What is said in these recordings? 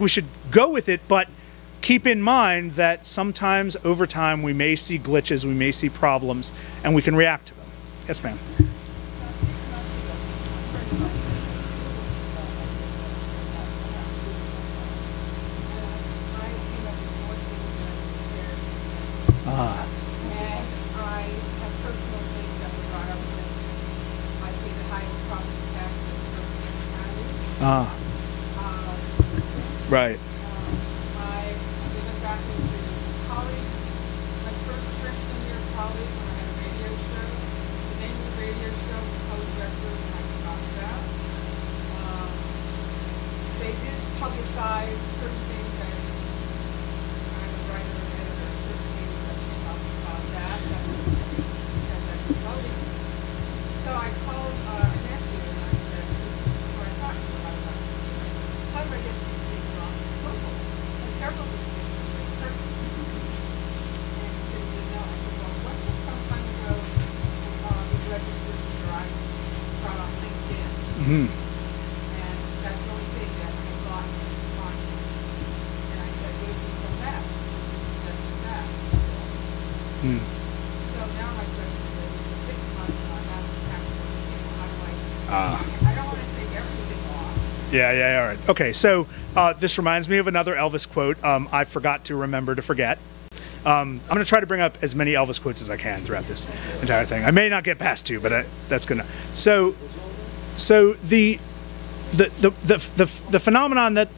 we should go with it, but keep in mind that sometimes over time we may see glitches, we may see problems, and we can react to them. Yes, ma'am. Right. I went back into college, my first freshman year of college, when I had a radio show. The name of the radio show was Post Record, and I stopped that. They did publicize certain things that I'm a writer and editor, certain things that came up about that, because I was voting. So I called a nephew and I said, this is what I talked about. How do I get these things off Google? And several of these things were very personal. And he said, you know, I said, well, what's it some time ago we registered for I got on LinkedIn. Mm-hmm. And that's the only thing that I thought on. And I said, what if you go back? That. So now my question is, for 6 months I haven't password. How do I don't want to take everything off. Yeah, all right. Okay, so this reminds me of another Elvis quote. I forgot to remember to forget. I'm going to try to bring up as many Elvis quotes as I can throughout this entire thing. I may not get past 2, but that's good enough. So the phenomenon the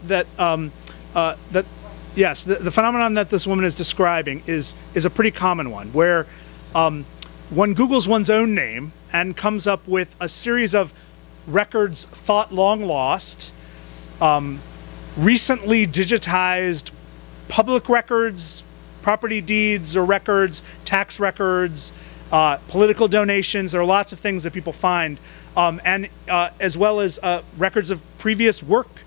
phenomenon that this woman is describing is a pretty common one, where one Googles one's own name and comes up with a series of records thought long lost, recently digitized public records, property deeds or records, tax records, political donations. There are lots of things that people find, and as well as records of previous work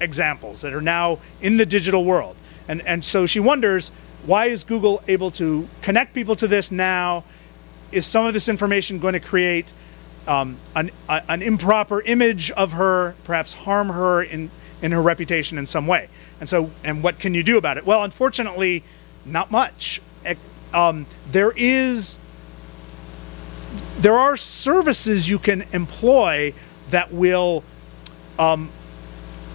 examples that are now in the digital world. And so she wonders, why is Google able to connect people to this now? Is some of this information going to create an improper image of her, perhaps harm her in her reputation in some way? And what can you do about it? Well, unfortunately, not much. There are services you can employ that will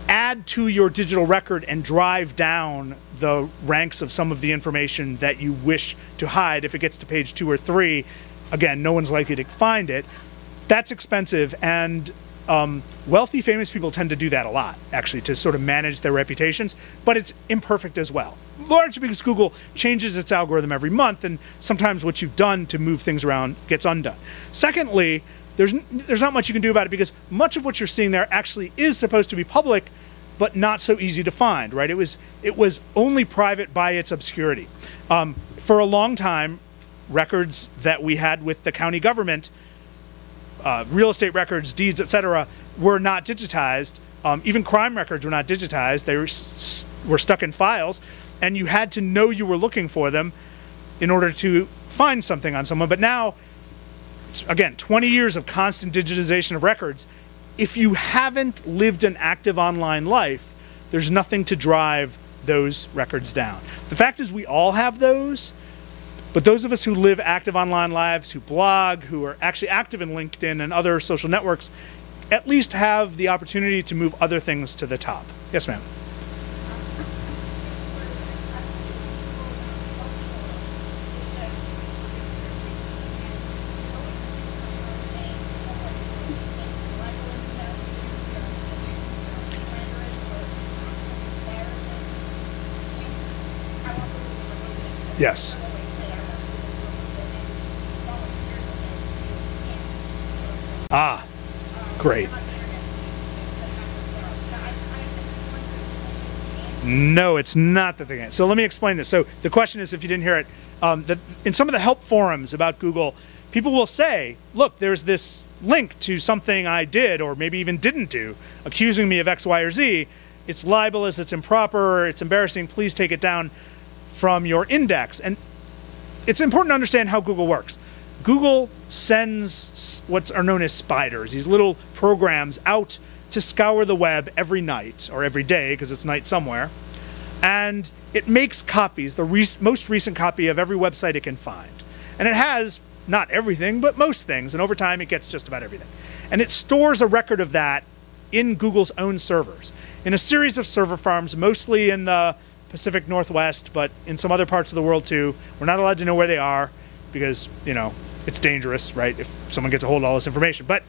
add to your digital record and drive down the ranks of some of the information that you wish to hide. If it gets to page 2 or 3, again, no one's likely to find it. That's expensive, and wealthy, famous people tend to do that a lot, actually, to sort of manage their reputations, but it's imperfect as well. Largely because Google changes its algorithm every month, and sometimes what you've done to move things around gets undone. Secondly, there's not much you can do about it, because much of what you're seeing there actually is supposed to be public, but not so easy to find, right? It was only private by its obscurity. For a long time, records that we had with the county government, real estate records, deeds, etc., were not digitized. Even crime records were not digitized. They were stuck in files, and you had to know you were looking for them in order to find something on someone. But now, again, 20 years of constant digitization of records. If you haven't lived an active online life, there's nothing to drive those records down. The fact is, we all have those. But those of us who live active online lives, who blog, who are actually active in LinkedIn and other social networks, at least have the opportunity to move other things to the top. Yes, ma'am. Yes. Ah, great. No, it's not that they can't. So let me explain this. So the question is, if you didn't hear it, that in some of the help forums about Google, people will say, look, there's this link to something I did or maybe even didn't do, accusing me of X, Y, or Z. It's libelous, it's improper, it's embarrassing, please take it down from your index. And it's important to understand how Google works. Google sends what are known as spiders, these little programs, out to scour the web every night, or every day, because it's night somewhere, and it makes copies, the most recent copy of every website it can find. And it has not everything, but most things, and over time it gets just about everything. And it stores a record of that in Google's own servers, in a series of server farms, mostly in the Pacific Northwest, but in some other parts of the world too. We're not allowed to know where they are because, you know, it's dangerous, right, if someone gets a hold of all this information. But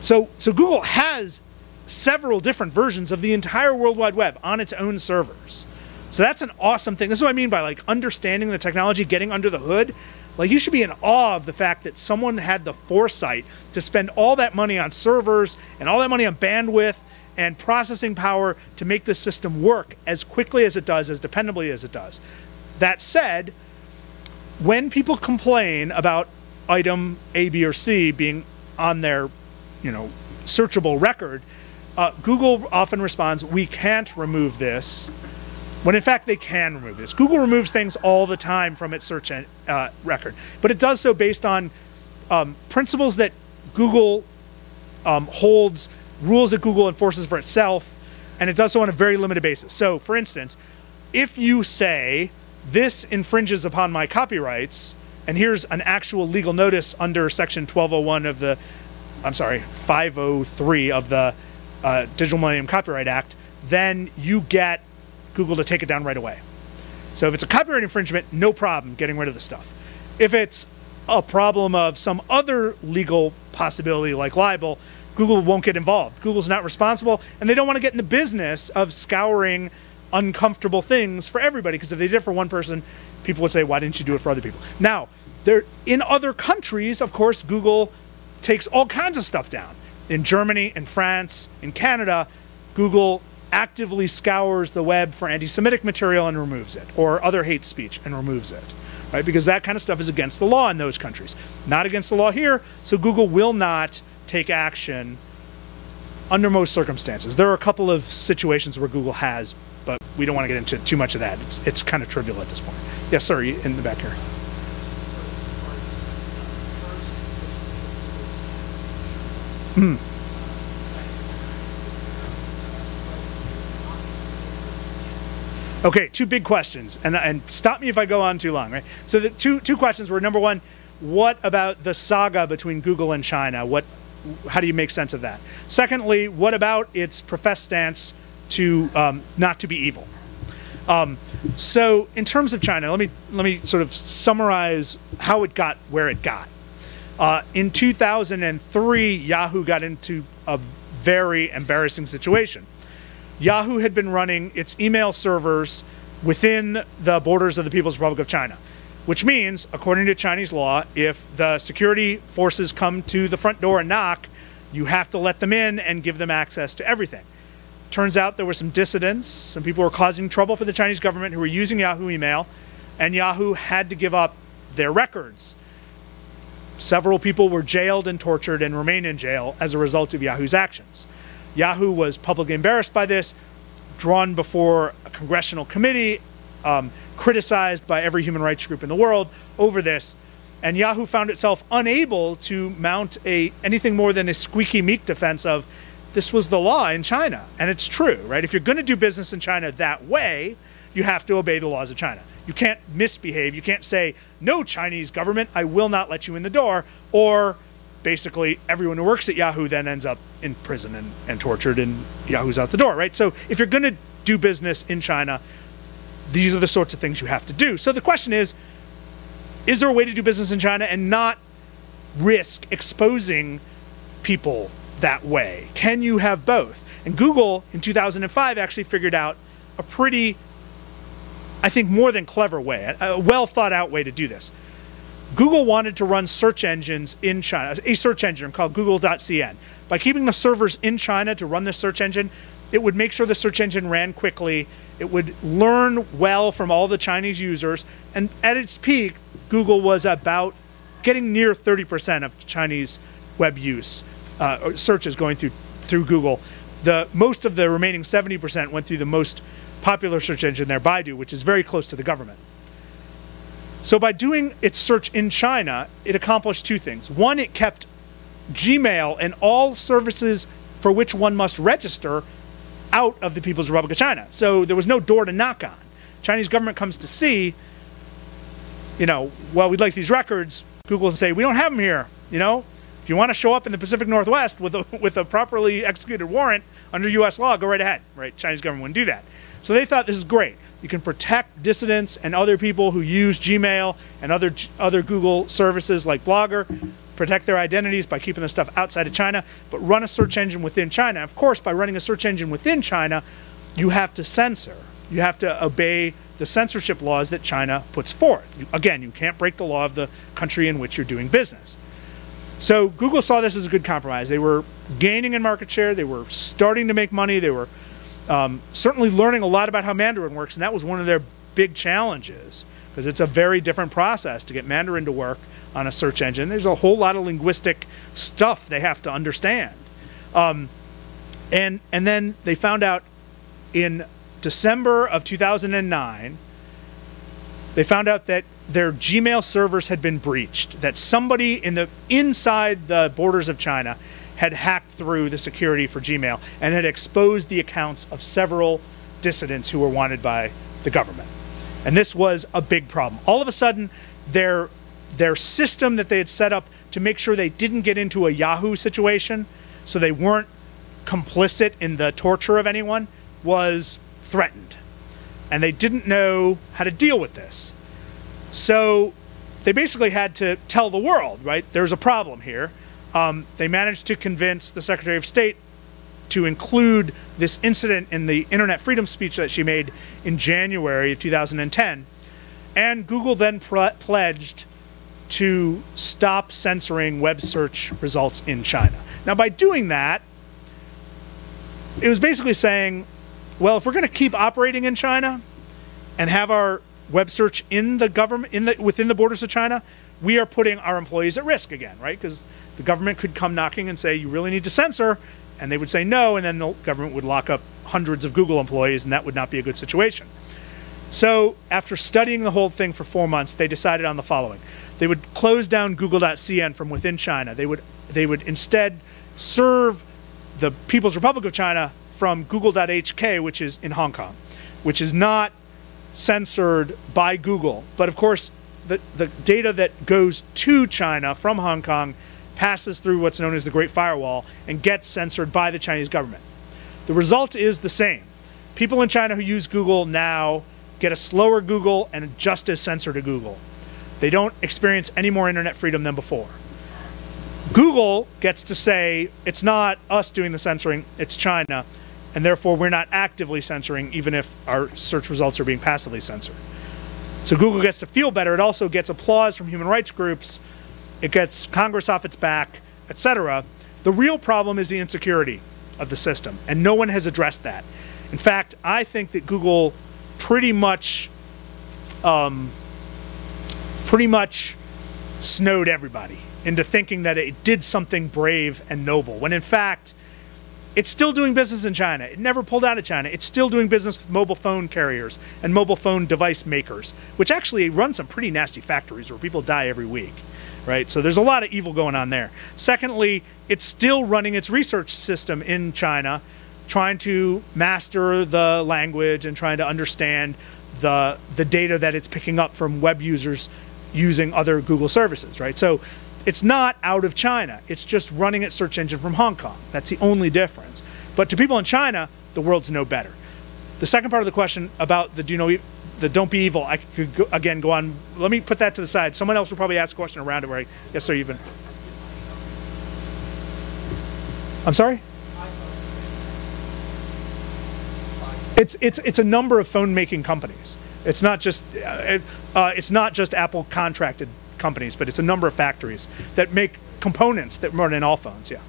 so Google has several different versions of the entire World Wide Web on its own servers. So that's an awesome thing. This is what I mean by like understanding the technology, getting under the hood. Like, you should be in awe of the fact that someone had the foresight to spend all that money on servers and all that money on bandwidth and processing power to make this system work as quickly as it does, as dependably as it does. That said, when people complain about item A, B, or C being on their, you know, searchable record, Google often responds, we can't remove this, when in fact they can remove this. Google removes things all the time from its search record, but it does so based on principles that Google holds, rules that Google enforces for itself, and it does so on a very limited basis. So, for instance, if you say, this infringes upon my copyrights, and here's an actual legal notice under section 1201 of the, 503 of the Digital Millennium Copyright Act, then you get Google to take it down right away. So if it's a copyright infringement, no problem getting rid of the stuff. If it's a problem of some other legal possibility like libel, Google won't get involved. Google's not responsible, and they don't want to get in the business of scouring uncomfortable things for everybody, because if they did it for one person, people would say, why didn't you do it for other people? Now, in other countries, of course, Google takes all kinds of stuff down. In Germany, in France, in Canada, Google actively scours the web for anti-Semitic material and removes it, or other hate speech and removes it, right? Because that kind of stuff is against the law in those countries. Not against the law here, so Google will not take action under most circumstances. There are a couple of situations where Google has, but we don't want to get into too much of that. It's kind of trivial at this point. Yes, sir, in the back here. Okay, two big questions, and stop me if I go on too long, right? So the two questions were, number one, what about the saga between Google and China? How do you make sense of that? Secondly, what about its professed stance to not to be evil? So in terms of China, let me sort of summarize how it got where it got. In 2003, Yahoo got into a very embarrassing situation. Yahoo had been running its email servers within the borders of the People's Republic of China, which means, according to Chinese law, if the security forces come to the front door and knock, you have to let them in and give them access to everything. Turns out there were some dissidents, some people were causing trouble for the Chinese government who were using Yahoo email, and Yahoo had to give up their records. Several people were jailed and tortured and remain in jail as a result of Yahoo's actions. Yahoo was publicly embarrassed by this, drawn before a congressional committee, criticized by every human rights group in the world over this, and Yahoo found itself unable to mount anything more than a squeaky meek defense of, this was the law in China, and it's true, right? If you're going to do business in China that way, you have to obey the laws of China. You can't misbehave. You can't say, no, Chinese government, I will not let you in the door, or basically everyone who works at Yahoo then ends up in prison and tortured, and Yahoo's out the door, right? So if you're going to do business in China, these are the sorts of things you have to do. So the question is there a way to do business in China and not risk exposing people that way? Can you have both? And Google in 2005 actually figured out a pretty, I think, more than clever way, a well thought out way to do this. Google wanted to run search engines in China, a search engine called Google.cn. By keeping the servers in China to run this search engine, it would make sure the search engine ran quickly. It would learn well from all the Chinese users. And at its peak, Google was about getting near 30% of Chinese web use, searches going through Google. Most of the remaining 70% went through the most popular search engine there, Baidu, which is very close to the government. So by doing its search in China, it accomplished two things. One, it kept Gmail and all services for which one must register out of the People's Republic of China. So there was no door to knock on. Chinese government comes to see, you know, well, we'd like these records. Google will say, we don't have them here. You know, if you want to show up in the Pacific Northwest with a properly executed warrant under U.S. law, go right ahead. Right? Chinese government wouldn't do that. So they thought this is great. You can protect dissidents and other people who use Gmail and other Google services like Blogger, protect their identities by keeping the stuff outside of China, but run a search engine within China. Of course, by running a search engine within China, you have to censor. You have to obey the censorship laws that China puts forth. Again, you can't break the law of the country in which you're doing business. So Google saw this as a good compromise. They were gaining in market share. They were starting to make money. They were certainly learning a lot about how Mandarin works, and that was one of their big challenges, because it's a very different process to get Mandarin to work on a search engine. There's a whole lot of linguistic stuff they have to understand. And then they found out in December of 2009, they found out that their Gmail servers had been breached, that somebody inside the borders of China had hacked through the security for Gmail and had exposed the accounts of several dissidents who were wanted by the government. And this was a big problem. All of a sudden, their system that they had set up to make sure they didn't get into a Yahoo situation, so they weren't complicit in the torture of anyone, was threatened. And they didn't know how to deal with this. So they basically had to tell the world, right, there's a problem here. They managed to convince the Secretary of State to include this incident in the Internet Freedom speech that she made in January of 2010. And Google then pledged to stop censoring web search results in China. Now, by doing that, it was basically saying, well, if we're going to keep operating in China and have our web search in the government, within the borders of China, we are putting our employees at risk again, right? Because the government could come knocking and say, you really need to censor, and they would say no, and then the government would lock up hundreds of Google employees, and that would not be a good situation. So after studying the whole thing for 4 months, they decided on the following. They would close down Google.cn from within China. They would instead serve the People's Republic of China from Google.hk, which is in Hong Kong, which is not censored by Google. But of course, the data that goes to China from Hong Kong passes through what's known as the Great Firewall and gets censored by the Chinese government. The result is the same. People in China who use Google now get a slower Google and just as censored a Google. They don't experience any more internet freedom than before. Google gets to say, it's not us doing the censoring, it's China, and therefore we're not actively censoring even if our search results are being passively censored. So Google gets to feel better. It also gets applause from human rights groups. It gets Congress off its back, etc. The real problem is the insecurity of the system, and no one has addressed that. In fact, I think that Google pretty much snowed everybody into thinking that it did something brave and noble, when in fact, it's still doing business in China. It never pulled out of China. It's still doing business with mobile phone carriers and mobile phone device makers, which actually run some pretty nasty factories where people die every week, right? So there's a lot of evil going on there. Secondly, it's still running its research system in China, trying to master the language and trying to understand the data that it's picking up from web users using other Google services, right? So it's not out of China. It's just running its search engine from Hong Kong. That's the only difference. But to people in China, the world's no better. The second part of the question about the don't be evil, I could again go on. Let me put that to the side. Someone else will probably ask a question around it. Right? Yes, sir. Even. I'm sorry. It's a number of phone making companies. It's not just Apple contracted companies, but it's a number of factories that make components that run in all phones. Yeah. I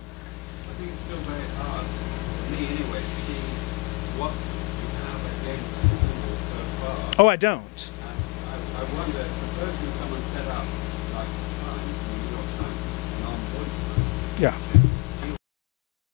think it's still very hard for me anyway to see what you have against Google so far. Oh, I don't. I wonder, supposing